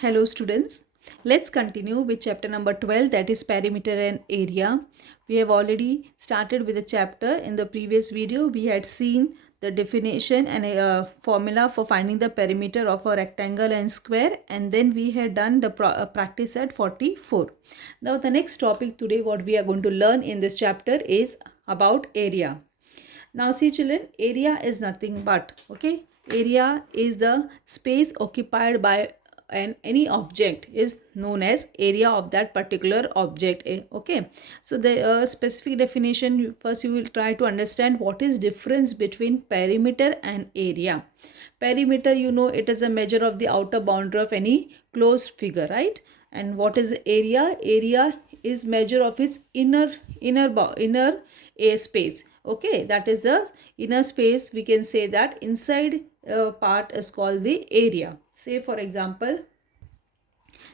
Hello students, let's continue with chapter number 12, that is perimeter and area. We have already started with the chapter. In the previous video we had seen the definition and a formula for finding the perimeter of a rectangle and square, and then we had done the practice at 44. Now the next topic today what we are going to learn in this chapter is about area. Now see children, area is nothing but, area is the space occupied by any object is known as area of that particular object. So the specific definition, first you will try to understand what is difference between perimeter and area. Perimeter, you know, it is a measure of the outer boundary of any closed figure, right? And what is area? Area is measure of its inner a space. Okay, that is the inner space. We can say that inside part is called the area. Say for example,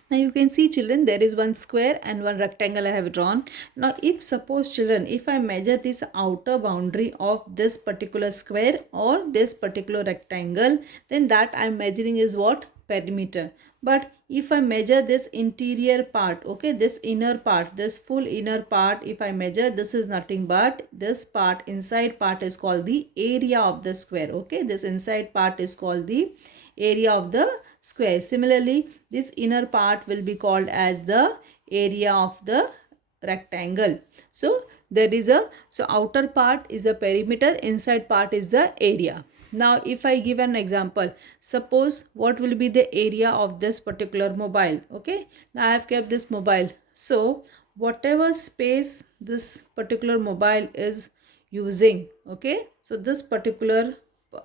now you can see children, there is one square and one rectangle I have drawn. Now if suppose children, if I measure this outer boundary of this particular square or this particular rectangle, then that I am measuring is what? Perimeter. But if I measure this interior part, okay, this inner part, this full inner part, if I measure, this is nothing but this part, inside part is called the area of the square. Okay, this inside part is called the area of the square. Similarly, this inner part will be called as the area of the rectangle. So there is a, so outer part is a perimeter, inside part is the area. Now if I give an example, suppose what will be the area of this particular mobile. Okay, now I have kept this mobile, so whatever space this particular mobile is using, okay, so this particular,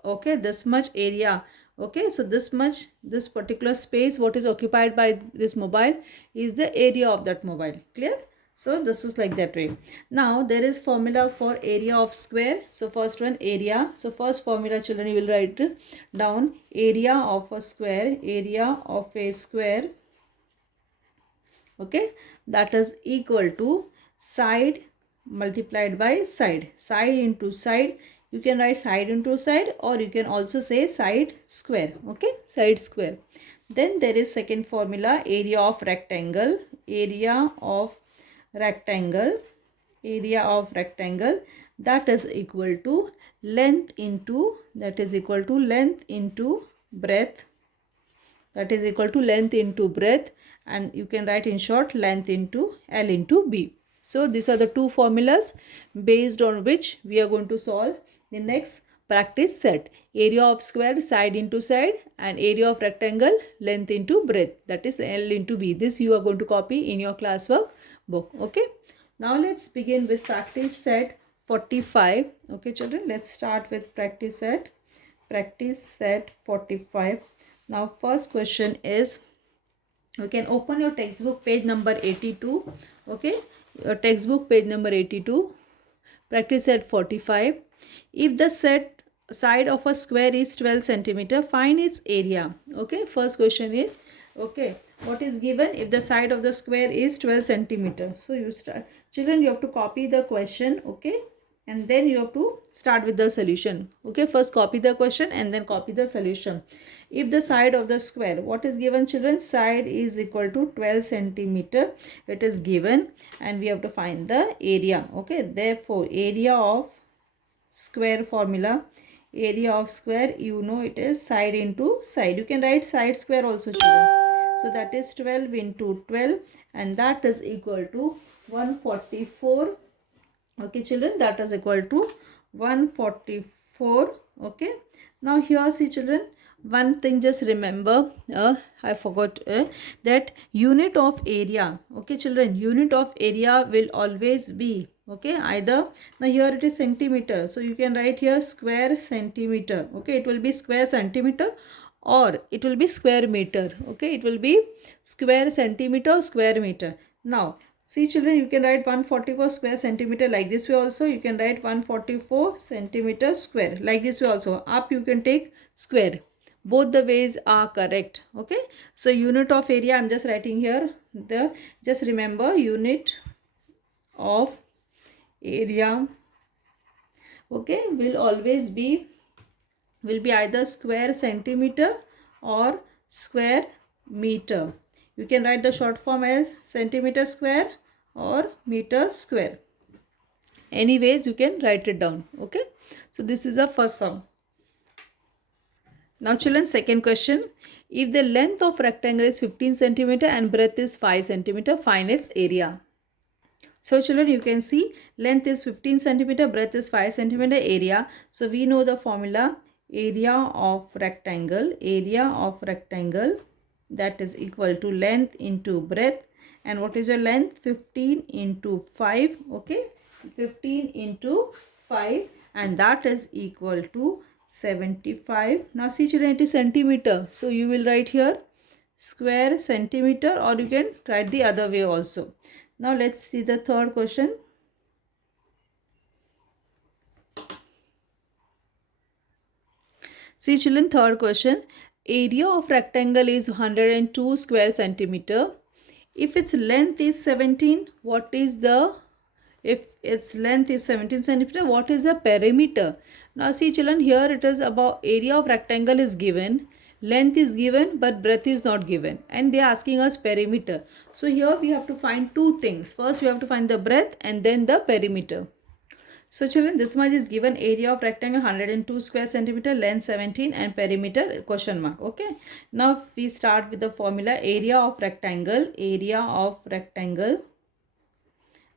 okay, this much area, okay, so this much, this particular space what is occupied by this mobile is the area of that mobile. Clear? So this is like that way. Now there is formula for area of square. So first one, area. So first formula children, you will write down area of a square, area of a square, okay, that is equal to side multiplied by side. Side into side, you can write side into side, or you can also say side square. Okay, side square. Then there is second formula, area of rectangle, area of rectangle, area of rectangle, that is equal to length into, that is equal to length into breadth, that is equal to length into breadth, and you can write in short length into L into B. So these are the two formulas based on which we are going to solve the next practice set. Area of square, side into side, and area of rectangle, length into breadth, that is L into B. This you are going to copy in your classwork book. Okay, now let's begin with practice set 45. Okay children, let's start with practice set 45. Now first question is, you can open your textbook page number 82. Okay, your textbook page number 82, practice set 45. If the set side of a square is 12 centimeter, find its area. Okay, first question is, okay, what is given? If the side of the square is 12 centimeter, so you start, children, you have to copy the question, okay, and then you have to start with the solution. Okay, first copy the question and then copy the solution. If the side of the square, what is given children? Side is equal to 12 centimeter, it is given, and we have to find the area. Okay, therefore area of square formula, area of square, you know, it is side into side. You can write side square also children. So that is 12 into 12, and that is equal to 144. Okay children, that is equal to 144. Okay, now here see children, one thing just remember, I forgot that unit of area. Okay children, unit of area will always be, okay, either, now here it is centimeter, so you can write here square centimeter. Okay, it will be square centimeter, or it will be square meter. Okay, it will be square centimeter, square meter. Now see children, you can write 144 square centimeter like this way also. You can write 144 centimeter square like this way also. Up you can take square. Both the ways are correct. Okay, so unit of area, I'm just writing here the, just remember unit of area, okay, will always be, will be either square centimeter or square meter. You can write the short form as centimeter square or meter square. Anyways, you can write it down. Okay. So this is the first sum. Now children, second question. If the length of rectangle is 15 centimeter and breadth is 5 centimeter, find its area. So children, you can see length is 15 centimeter, breadth is 5 centimeter, area. So we know the formula, area of rectangle that is equal to length into breadth. And what is your length? 15 into 5. Okay. 15 into 5 and that is equal to 75. Now see children, it is centimeter. So you will write here square centimeter, or you can write the other way also. Now let's see the third question. See children, third question. Area of rectangle is 102 square centimeter. If its length is 17, if its length is 17 centimeter, what is the perimeter? Now see children, here it is about area of rectangle is given, length is given but breadth is not given, and they are asking us perimeter. So here we have to find two things. First we have to find the breadth and then the perimeter. So children, this much is given, area of rectangle 102 square centimeter, length 17 and perimeter question mark. Okay. Now we start with the formula, area of rectangle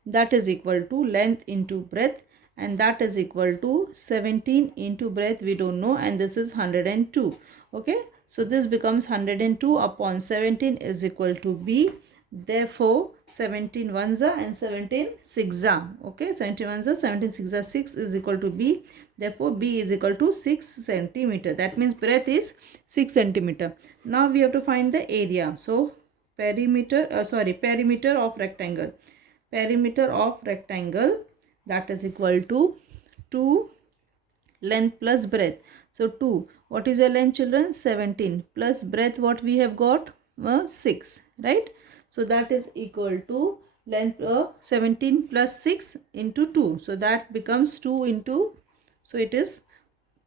that is equal to length into breadth, and that is equal to 17 into breadth, we don't know, and this is 102. Okay. So this becomes 102 upon 17 is equal to B. Therefore 17 ones are and 17 six are. Okay. 17 ones are, 17 six are, 6 is equal to B. Therefore B is equal to 6 centimeter. That means breadth is 6 centimeter. Now we have to find the area. So perimeter of rectangle. Perimeter of rectangle, that is equal to 2 length plus breadth. So 2. What is your length children? 17 plus breadth, what we have got? 6. Right? So that is equal to length 17 plus 6 into 2. So that becomes 2 into, so it is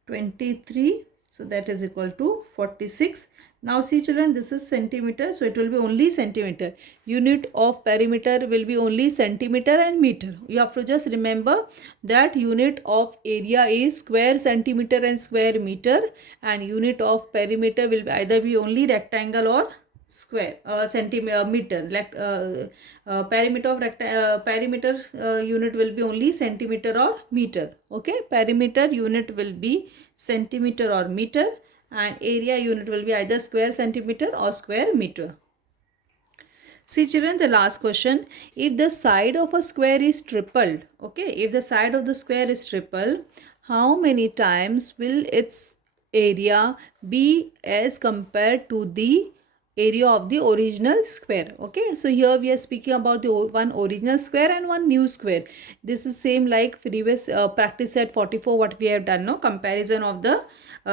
23. So that is equal to 46. Now see children, this is centimeter, so it will be only centimeter. Unit of perimeter will be only centimeter and meter. You have to just remember that unit of area is square centimeter and square meter, and unit of perimeter will either be only rectangle or square centimeter. Like perimeter of perimeter unit will be only centimeter or meter. Okay, perimeter unit will be centimeter or meter, and area unit will be either square centimeter or square meter. See children, the last question. If the side of a square is tripled, okay, if the side of the square is tripled, how many times will its area be as compared to the area of the original square? Okay, so here we are speaking about the one original square and one new square. This is same like previous practice set 44 what we have done, no, comparison of the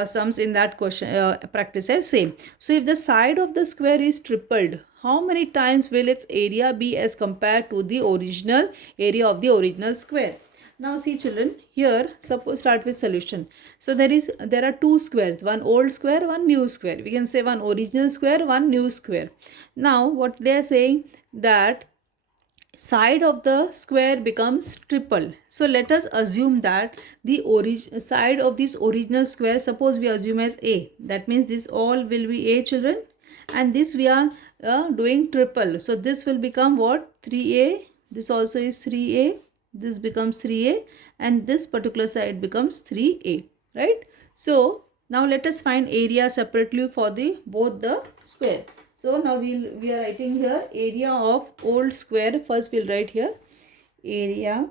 sums in that question practice set same. So if the side of the square is tripled, how many times will its area be as compared to the original area of the original square? Now see children, here suppose start with solution. So there are two squares, one old square, one new square. We can say one original square, one new square. Now what they are saying, that side of the square becomes triple. So let us assume that the side of this original square, suppose we assume as A. That means this all will be A children, and this we are doing triple. So this will become what? 3A. This also is 3A. This becomes 3A, and this particular side becomes 3A. Right? So now let us find area separately for the both the square. So now we are writing here area of old square. First we'll write here area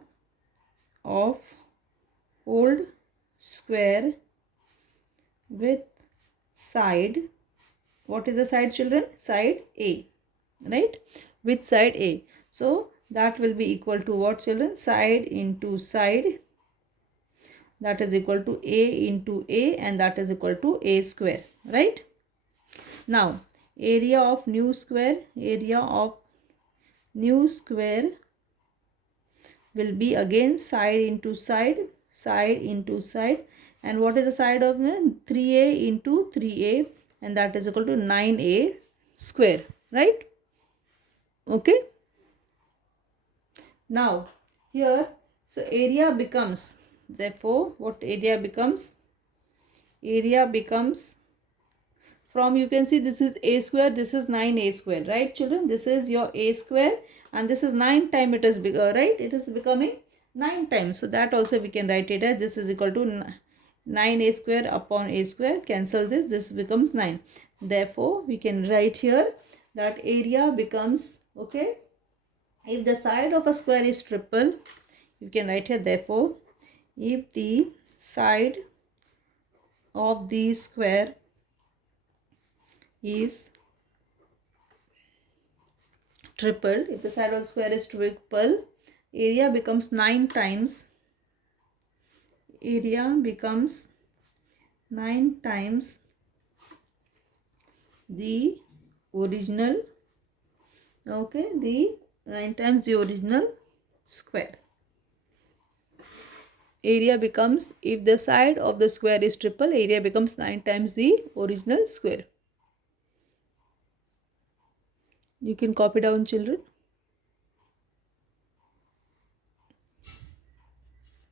of old square with side. What is the side children? Side A. Right? With side A. So that will be equal to what children? Side into side. That is equal to A into A, and that is equal to A square. Right? Now area of new square will be again side into side, and what is the side of 3A into 3A, and that is equal to 9A square, right? Okay. Now here, so area becomes, therefore what area becomes? Area becomes, from, you can see this is a square, this is 9a square, right children? This is your a square and this is 9 times, it is bigger, right? It is becoming 9 times. So that also we can write it as this is equal to 9a square upon a square. Cancel this, this becomes 9. Therefore we can write here that area becomes, okay, if the side of a square is triple, you can write here, therefore if the side of the square is triple, if the side of the square is triple, area becomes 9 times, area becomes 9 times the original, okay, the 9 times the original square. Area becomes, if the side of the square is triple, area becomes 9 times the original square. You can copy down children.